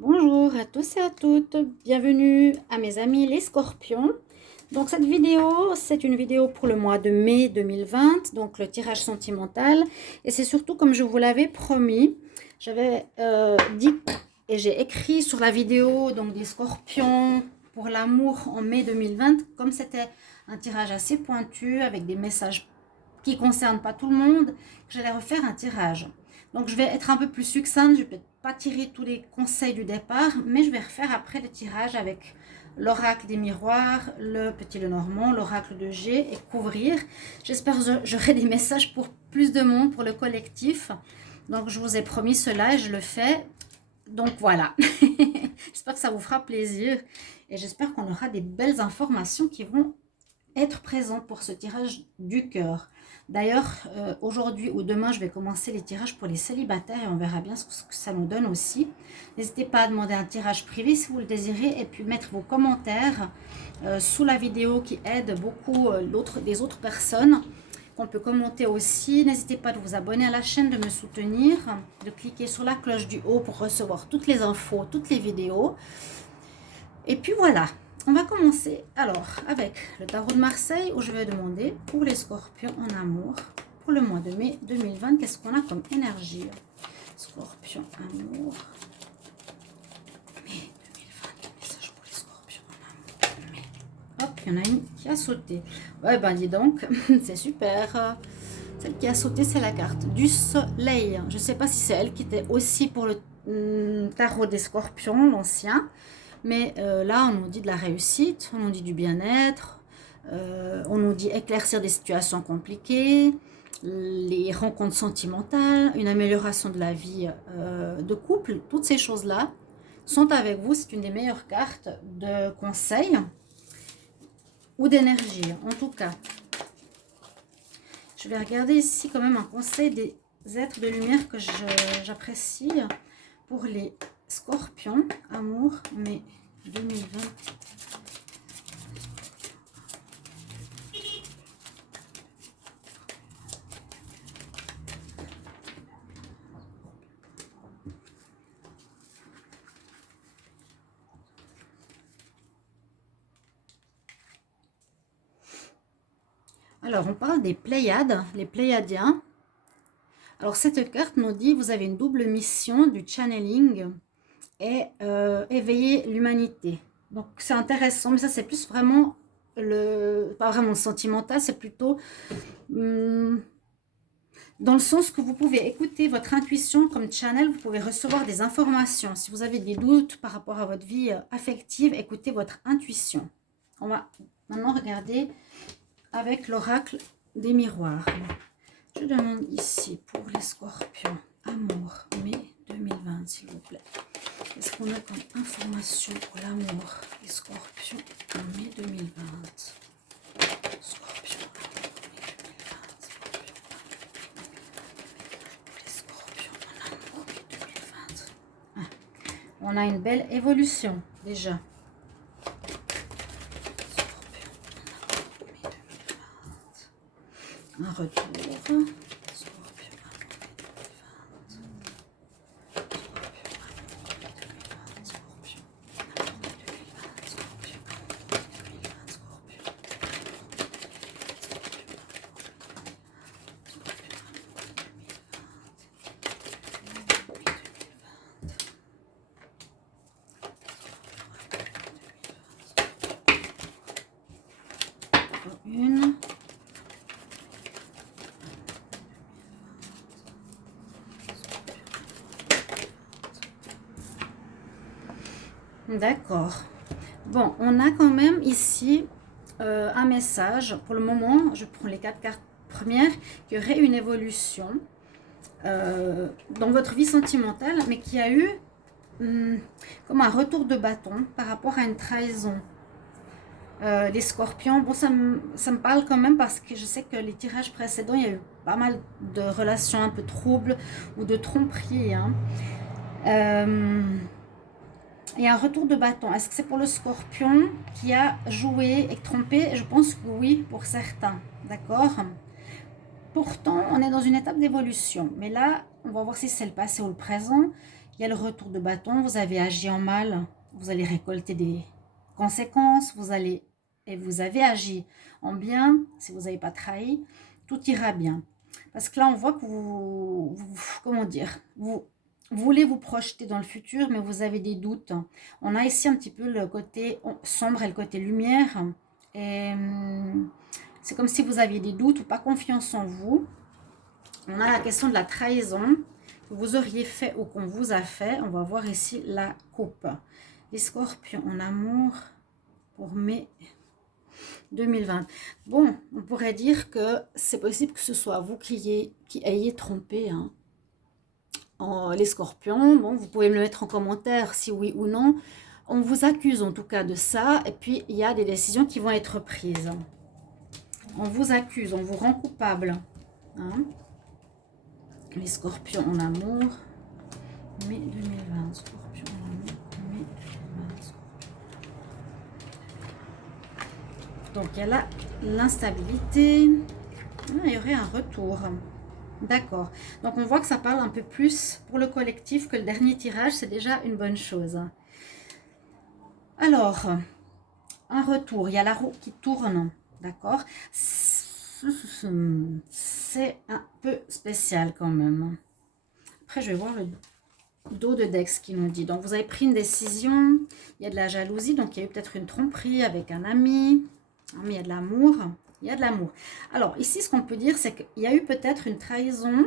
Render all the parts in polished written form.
Bonjour à tous et à toutes, bienvenue à mes amis les scorpions. Donc cette vidéo, c'est une vidéo pour le mois de mai 2020, donc le tirage sentimental. Et c'est surtout comme je vous l'avais promis, j'avais dit et j'ai écrit sur la vidéo donc des scorpions pour l'amour en mai 2020, comme c'était un tirage assez pointu avec des messages qui ne concernent pas tout le monde, que j'allais refaire un tirage. Donc je vais être un peu plus succincte, je ne vais pas tirer tous les conseils du départ, mais je vais refaire après le tirage avec l'oracle des miroirs, le petit Lenormand, l'oracle de G et couvrir. J'espère que j'aurai des messages pour plus de monde, pour le collectif. Donc je vous ai promis cela et je le fais. Donc voilà, j'espère que ça vous fera plaisir et j'espère qu'on aura des belles informations qui vont être présentes pour ce tirage du cœur. D'ailleurs, aujourd'hui ou demain, je vais commencer les tirages pour les célibataires et on verra bien ce que ça nous donne aussi. N'hésitez pas à demander un tirage privé si vous le désirez et puis mettre vos commentaires sous la vidéo qui aide beaucoup les autres personnes qu'on peut commenter aussi. N'hésitez pas de vous abonner à la chaîne, de me soutenir, de cliquer sur la cloche du haut pour recevoir toutes les infos, toutes les vidéos. Et puis voilà, on va commencer alors avec le tarot de Marseille où je vais demander pour les scorpions en amour pour le mois de mai 2020. Qu'est-ce qu'on a comme énergie? Scorpion amour. Mai 2020, message pour les scorpions en amour. Mai. Hop, il y en a une qui a sauté. Ouais, ben dis donc, c'est super. Celle qui a sauté, c'est la carte du soleil. Je ne sais pas si c'est elle qui était aussi pour le tarot des scorpions, l'ancien. Mais là, on nous dit de la réussite, on nous dit du bien-être, on nous dit éclaircir des situations compliquées, les rencontres sentimentales, une amélioration de la vie de couple. Toutes ces choses-là sont avec vous. C'est une des meilleures cartes de conseil ou d'énergie, en tout cas. Je vais regarder ici quand même un conseil des êtres de lumière que j'apprécie pour les scorpions, amour, mais 2020. Alors, on parle des Pléiades, les Pléiadiens. Alors, cette carte nous dit, vous avez une double mission du channeling et éveiller l'humanité. Donc, c'est intéressant, mais ça, c'est plus vraiment, pas vraiment sentimental, c'est plutôt dans le sens que vous pouvez écouter votre intuition comme channel, vous pouvez recevoir des informations. Si vous avez des doutes par rapport à votre vie affective, écoutez votre intuition. On va maintenant regarder avec l'oracle des miroirs. Je demande ici pour les scorpions, amour, mai 2020, s'il vous plaît. Qu'est-ce qu'on a comme information pour l'amour, les scorpions en mai 2020? Scorpions, amour, mai 2020. Ah, on a une belle évolution déjà. Un retour. Une. D'accord. Bon, on a quand même ici un message. Pour le moment, je prends les 4 cartes premières, qu'il y aurait une évolution dans votre vie sentimentale, mais qui a eu comme un retour de bâton par rapport à une trahison. Les scorpions, bon, ça me parle quand même parce que je sais que les tirages précédents, il y a eu pas mal de relations un peu troubles ou de tromperies. Hein. Et un retour de bâton. Est-ce que c'est pour le scorpion qui a joué et trompé? Je pense que oui, pour certains. D'accord? Pourtant, on est dans une étape d'évolution. Mais là, on va voir si c'est le passé ou le présent. Il y a le retour de bâton, vous avez agi en mal, vous allez récolter des conséquences, vous avez agi en bien, si vous n'avez pas trahi, tout ira bien. Parce que là, on voit que comment dire, vous voulez vous projeter dans le futur, mais vous avez des doutes. On a ici un petit peu le côté sombre et le côté lumière. Et c'est comme si vous aviez des doutes ou pas confiance en vous. On a la question de la trahison que vous auriez fait ou qu'on vous a fait. On va voir ici la coupe. Les scorpions en amour pour mai 2020. Bon, on pourrait dire que c'est possible que ce soit vous qui ayez trompé les scorpions. Bon, vous pouvez me le mettre en commentaire si oui ou non. On vous accuse en tout cas de ça. Et puis, il y a des décisions qui vont être prises. On vous accuse, on vous rend coupable. Hein? Les scorpions en amour, mai 2020, scorpions en amour, mai 2020. Donc il y a là l'instabilité, il y aurait un retour. D'accord, donc on voit que ça parle un peu plus pour le collectif que le dernier tirage, c'est déjà une bonne chose. Alors, un retour, il y a la roue qui tourne, d'accord. C'est un peu spécial quand même. Après, je vais voir le dos de Dex qui nous dit. Donc, vous avez pris une décision. Il y a de la jalousie. Donc, il y a eu peut-être une tromperie avec un ami. Mais il y a de l'amour. Il y a de l'amour. Alors, ici, ce qu'on peut dire, c'est qu'il y a eu peut-être une trahison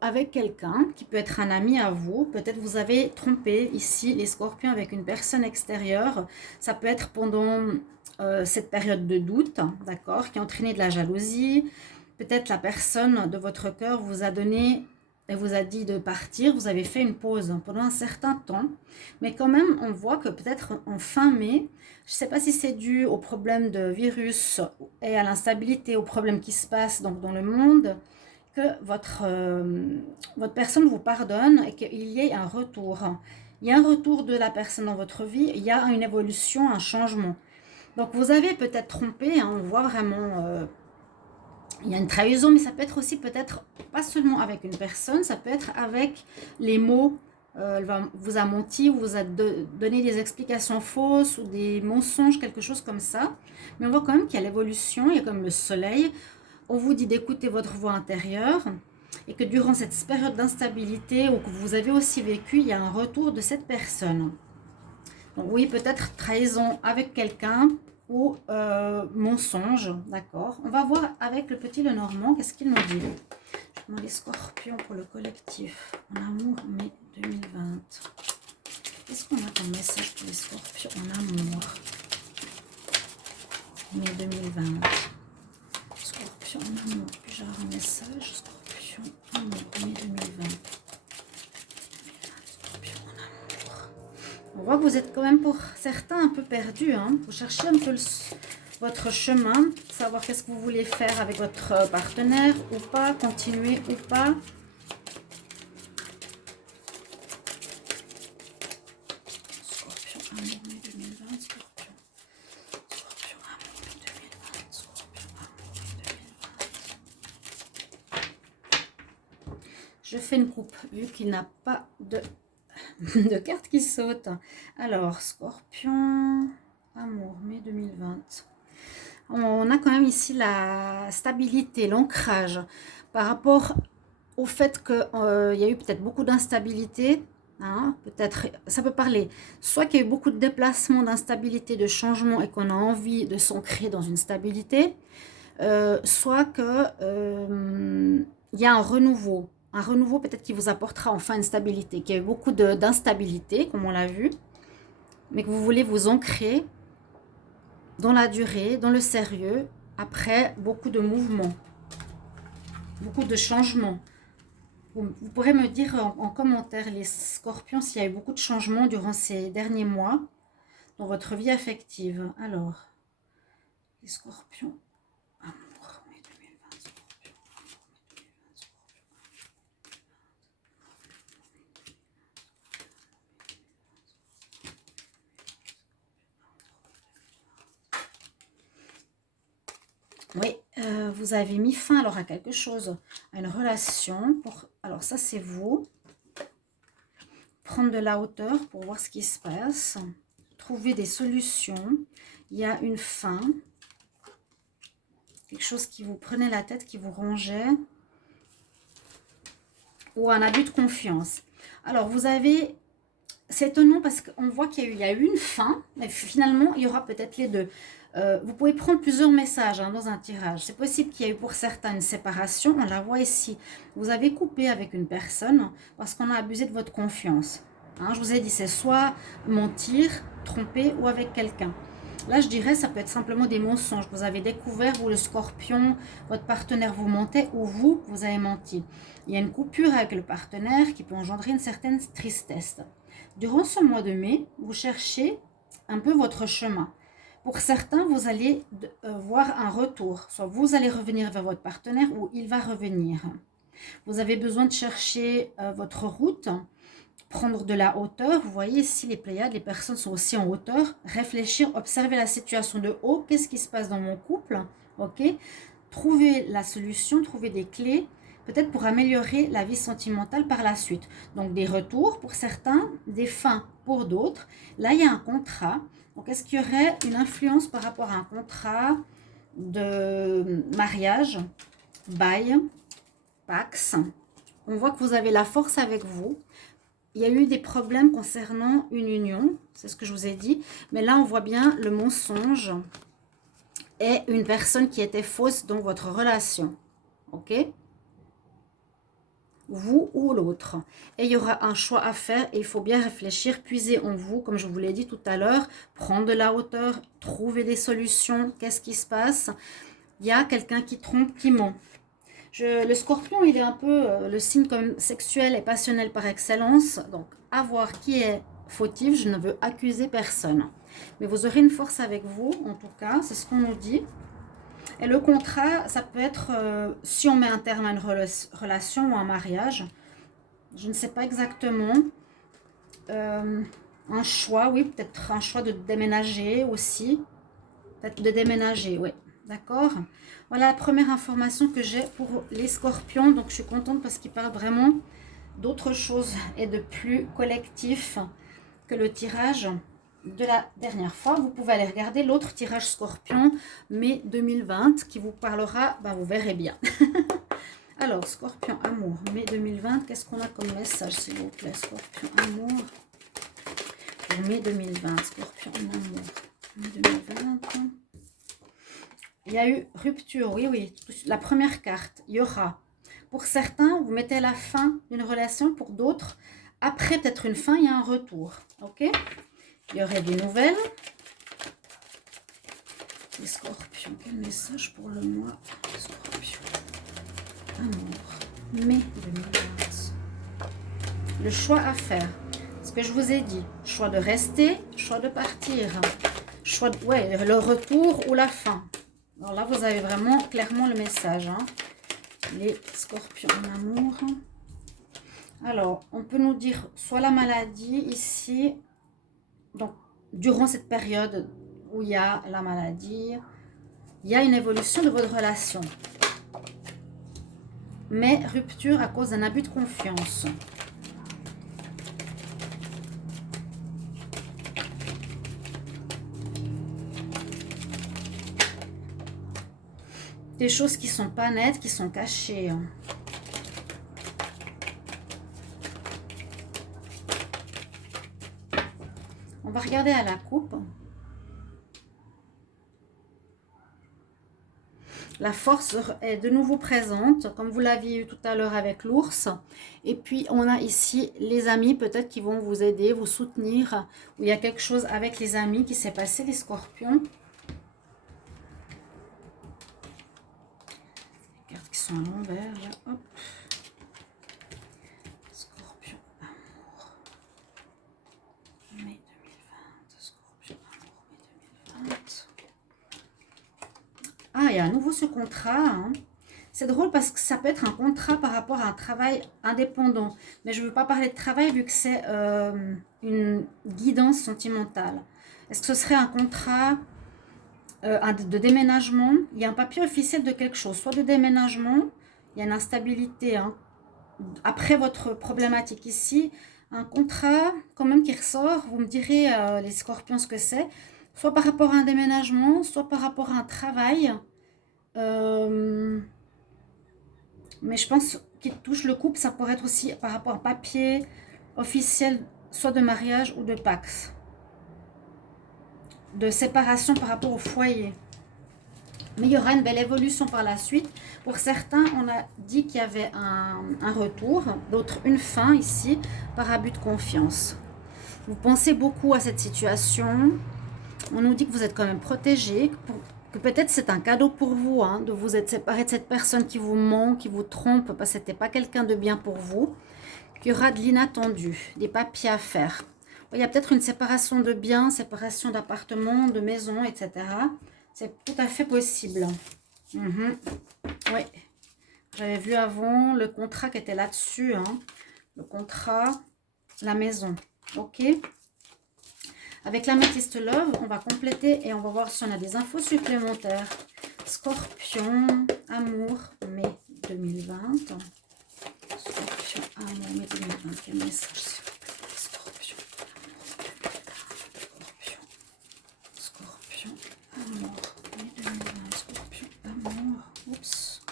avec quelqu'un qui peut être un ami à vous. Peut-être vous avez trompé ici les scorpions avec une personne extérieure. Ça peut être pendant cette période de doute, d'accord, qui a entraîné de la jalousie. Peut-être la personne de votre cœur vous a donné et vous a dit de partir. Vous avez fait une pause pendant un certain temps. Mais quand même, on voit que peut-être en fin mai, je ne sais pas si c'est dû au problème de virus et à l'instabilité, aux problèmes qui se passent donc, dans le monde, que votre personne vous pardonne et qu'il y ait un retour. Il y a un retour de la personne dans votre vie, il y a une évolution, un changement. Donc vous avez peut-être trompé, hein, on voit vraiment, il y a une trahison, mais ça peut être aussi peut-être pas seulement avec une personne, ça peut être avec les mots. Elle vous a menti, vous a donné des explications fausses ou des mensonges, quelque chose comme ça. Mais on voit quand même qu'il y a l'évolution, il y a comme le soleil. On vous dit d'écouter votre voix intérieure et que durant cette période d'instabilité ou que vous avez aussi vécu, il y a un retour de cette personne. Donc oui, peut-être trahison avec quelqu'un ou mensonge, d'accord. On va voir avec le petit Lenormand, qu'est-ce qu'il nous dit. Je demande les scorpions pour le collectif. En amour, mai 2020. Qu'est-ce qu'on a comme message pour les scorpions en amour, mai 2020. Scorpion en amour, puis-je avoir un message? Scorpion en amour, mai 2020. Scorpion en amour. On voit que vous êtes quand même pour certains un peu perdus. Hein. Vous cherchez un peu votre chemin, savoir qu'est-ce que vous voulez faire avec votre partenaire ou pas, continuer ou pas. Scorpion amour, mai 2020, Scorpion. Scorpion amour, mai 2020, Scorpion amour, mai 2020. Je fais une coupe, vu qu'il n'a pas de cartes qui sautent. Alors, Scorpion, amour, mai 2020. On a quand même ici la stabilité, l'ancrage, par rapport au fait qu'il y a eu peut-être beaucoup d'instabilité. Hein, peut-être, ça peut parler, soit qu'il y a eu beaucoup de déplacements, d'instabilité, de changement et qu'on a envie de s'ancrer dans une stabilité, soit qu'il y a un renouveau peut-être qui vous apportera enfin une stabilité, qu'il y a eu beaucoup d'instabilité, comme on l'a vu, mais que vous voulez vous ancrer dans la durée, dans le sérieux, après beaucoup de mouvements, beaucoup de changements. Vous pourrez me dire en commentaire, les scorpions, s'il y a eu beaucoup de changements durant ces derniers mois dans votre vie affective. Alors, les scorpions, amour, mai 2020, scorpion, amour, mai 2020, scorpion. Oui, vous avez mis fin alors à quelque chose, à une relation. Alors ça, c'est vous. prendre de la hauteur pour voir ce qui se passe. Trouver des solutions. Il y a une fin. Quelque chose qui vous prenait la tête, qui vous rongeait. Ou un abus de confiance. Alors, vous avez... C'est étonnant parce qu'on voit qu'il y a eu une fin, mais finalement, il y aura peut-être les deux. Vous pouvez prendre plusieurs messages dans un tirage. C'est possible qu'il y ait eu pour certains une séparation. On la voit ici. Vous avez coupé avec une personne parce qu'on a abusé de votre confiance. Je vous ai dit, c'est soit mentir, tromper ou avec quelqu'un. Là, je dirais, ça peut être simplement des mensonges. Vous avez découvert, vous, le scorpion, votre partenaire vous mentait ou vous avez menti. Il y a une coupure avec le partenaire qui peut engendrer une certaine tristesse. Durant ce mois de mai, vous cherchez un peu votre chemin. Pour certains, vous allez voir un retour. Soit vous allez revenir vers votre partenaire ou il va revenir. Vous avez besoin de chercher votre route, prendre de la hauteur. Vous voyez ici les Pléiades, les personnes sont aussi en hauteur. Réfléchir, observer la situation de haut. Qu'est-ce qui se passe dans mon couple? Ok. Trouver la solution, trouver des clés, peut-être pour améliorer la vie sentimentale par la suite. Donc des retours pour certains, des fins pour d'autres. Là, il y a un contrat. Donc, est-ce qu'il y aurait une influence par rapport à un contrat de mariage, bail, pax? On voit que vous avez la force avec vous. Il y a eu des problèmes concernant une union, c'est ce que je vous ai dit. Mais là, on voit bien le mensonge et une personne qui était fausse dans votre relation. Ok? Vous ou l'autre. Et il y aura un choix à faire et il faut bien réfléchir, puiser en vous, comme je vous l'ai dit tout à l'heure, prendre de la hauteur, trouver des solutions. Qu'est-ce qui se passe? Il y a quelqu'un qui trompe, qui ment. Le scorpion, il est un peu le signe comme sexuel et passionnel par excellence. Donc, à voir qui est fautif, je ne veux accuser personne. Mais vous aurez une force avec vous, en tout cas, c'est ce qu'on nous dit. Et le contrat, ça peut être, si on met un terme à une relation ou un mariage, je ne sais pas exactement, un choix, oui, peut-être un choix de déménager aussi, peut-être de déménager, oui, d'accord. Voilà la première information que j'ai pour les scorpions, donc je suis contente parce qu'ils parlent vraiment d'autre chose et de plus collectif que le tirage de la dernière fois. Vous pouvez aller regarder l'autre tirage scorpion mai 2020 qui vous parlera, vous verrez bien. Alors, scorpion amour, mai 2020, qu'est-ce qu'on a comme message s'il vous plaît? Scorpion amour, pour mai 2020, scorpion amour, mai 2020. Il y a eu rupture, oui, la première carte, il y aura. Pour certains, vous mettez la fin d'une relation, pour d'autres, après peut-être une fin, il y a un retour, ok? Il y aurait des nouvelles. Les scorpions, quel message pour le mois scorpion? Amour, mai 2020. Le choix à faire. Ce que je vous ai dit. Choix de rester, choix de partir. Choix de, le retour ou la fin. Alors là, vous avez vraiment clairement le message. Les scorpions en amour. Alors, on peut nous dire soit la maladie ici. Donc, durant cette période où il y a la maladie, il y a une évolution de votre relation. Mais rupture à cause d'un abus de confiance. Des choses qui ne sont pas nettes, qui sont cachées. On va regarder à la coupe. La force est de nouveau présente, comme vous l'aviez eu tout à l'heure avec l'ours. Et puis, on a ici les amis, peut-être qui vont vous aider, vous soutenir. Ou il y a quelque chose avec les amis qui s'est passé, les scorpions. Les cartes qui sont à l'envers, là, hop. Scorpion, amour. Mai 2020, scorpion, amour, mai 2020. Ah, il y a à nouveau ce contrat. C'est drôle parce que ça peut être un contrat par rapport à un travail indépendant. Mais je ne veux pas parler de travail vu que c'est une guidance sentimentale. Est-ce que ce serait un contrat de déménagement? Il y a un papier officiel de quelque chose. Soit de déménagement, il y a une instabilité. Après votre problématique ici, un contrat quand même qui ressort. Vous me direz, les scorpions, ce que c'est. Soit par rapport à un déménagement, soit par rapport à un travail. Mais je pense qu'il touche le couple, ça pourrait être aussi par rapport à un papier officiel, soit de mariage ou de Pax. De séparation par rapport au foyer. Mais il y aura une belle évolution par la suite. Pour certains, on a dit qu'il y avait un retour, d'autres une fin ici, par abus de confiance. Vous pensez beaucoup à cette situation. On nous dit que vous êtes quand même protégé, que peut-être c'est un cadeau pour vous, hein, de vous être séparé de cette personne qui vous ment, qui vous trompe, parce que ce n'était pas quelqu'un de bien pour vous. Qu'il y aura de l'inattendu, des papiers à faire. Il y a peut-être une séparation de biens, séparation d'appartements, de maisons, etc. C'est tout à fait possible. Oui, j'avais vu avant le contrat qui était là-dessus. Hein. Le contrat, la maison. Ok. Avec l'améthyste love, on va compléter et on va voir si on a des infos supplémentaires. Scorpion, amour, mai 2020. Scorpion, amour, mai 2020. Quel message s'il vous plaît? Scorpion, Scorpion, amour, mai 2020. Scorpion, amour. Oups.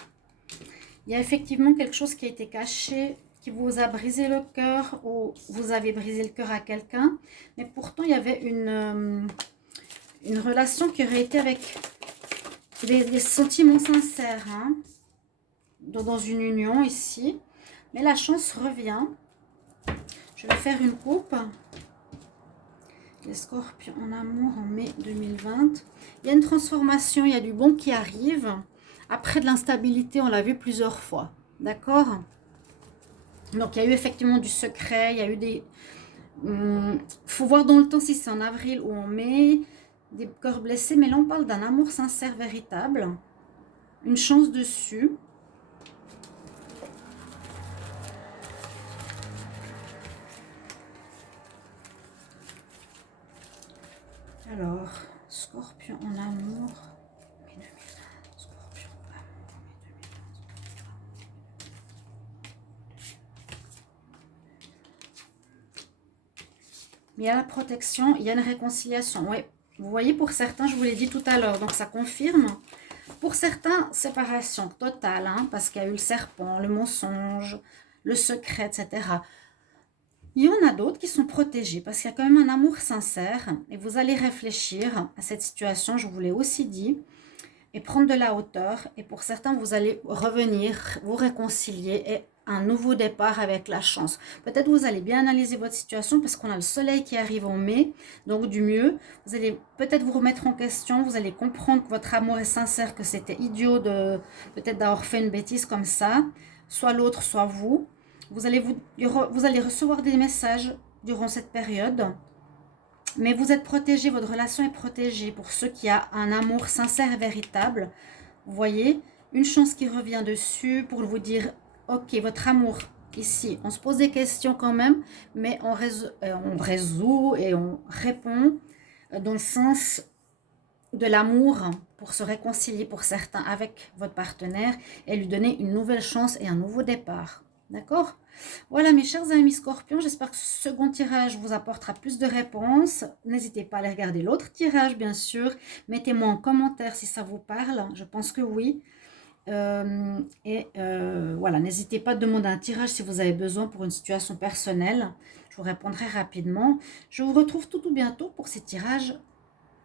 Il y a effectivement quelque chose qui a été caché, qui vous a brisé le cœur ou vous avez brisé le cœur à quelqu'un. Mais pourtant, il y avait une relation qui aurait été avec des sentiments sincères. Hein, dans une union ici. Mais la chance revient. Je vais faire une coupe. Les scorpions en amour en mai 2020. Il y a une transformation, il y a du bon qui arrive. Après de l'instabilité, on l'a vu plusieurs fois. D'accord? Donc, il y a eu effectivement du secret. Il y a eu des... faut voir dans le temps si c'est en avril ou en mai. Des cœurs blessés. Mais là, on parle d'un amour sincère, véritable. Une chance dessus. Alors, scorpion en amour. Scorpion en amour. Il y a la protection, il y a une réconciliation. Oui, vous voyez, pour certains, je vous l'ai dit tout à l'heure, donc ça confirme. Pour certains, séparation totale, hein, parce qu'il y a eu le serpent, le mensonge, le secret, etc. Il y en a d'autres qui sont protégés parce qu'il y a quand même un amour sincère et vous allez réfléchir à cette situation, je vous l'ai aussi dit, et prendre de la hauteur. Et pour certains, vous allez revenir, vous réconcilier et un nouveau départ avec la chance. Peut-être vous allez bien analyser votre situation parce qu'on a le soleil qui arrive en mai, donc du mieux. Vous allez peut-être vous remettre en question, vous allez comprendre que votre amour est sincère, que c'était idiot de peut-être d'avoir fait une bêtise comme ça, soit l'autre, soit vous. Vous allez recevoir des messages durant cette période. Mais vous êtes protégé, votre relation est protégée. Pour ceux qui ont un amour sincère et véritable, vous voyez, une chance qui revient dessus pour vous dire, ok, votre amour, ici, on se pose des questions quand même, mais on résout et on répond dans le sens de l'amour pour se réconcilier pour certains avec votre partenaire et lui donner une nouvelle chance et un nouveau départ. D'accord? Voilà mes chers amis scorpions, j'espère que ce second tirage vous apportera plus de réponses. N'hésitez pas à aller regarder l'autre tirage bien sûr. Mettez-moi en commentaire si ça vous parle, je pense que oui. Voilà, n'hésitez pas à demander un tirage si vous avez besoin pour une situation personnelle. Je vous répondrai rapidement. Je vous retrouve tout bientôt pour ces tirages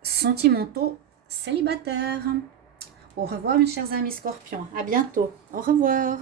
sentimentaux célibataires. Au revoir mes chers amis scorpions, à bientôt, au revoir.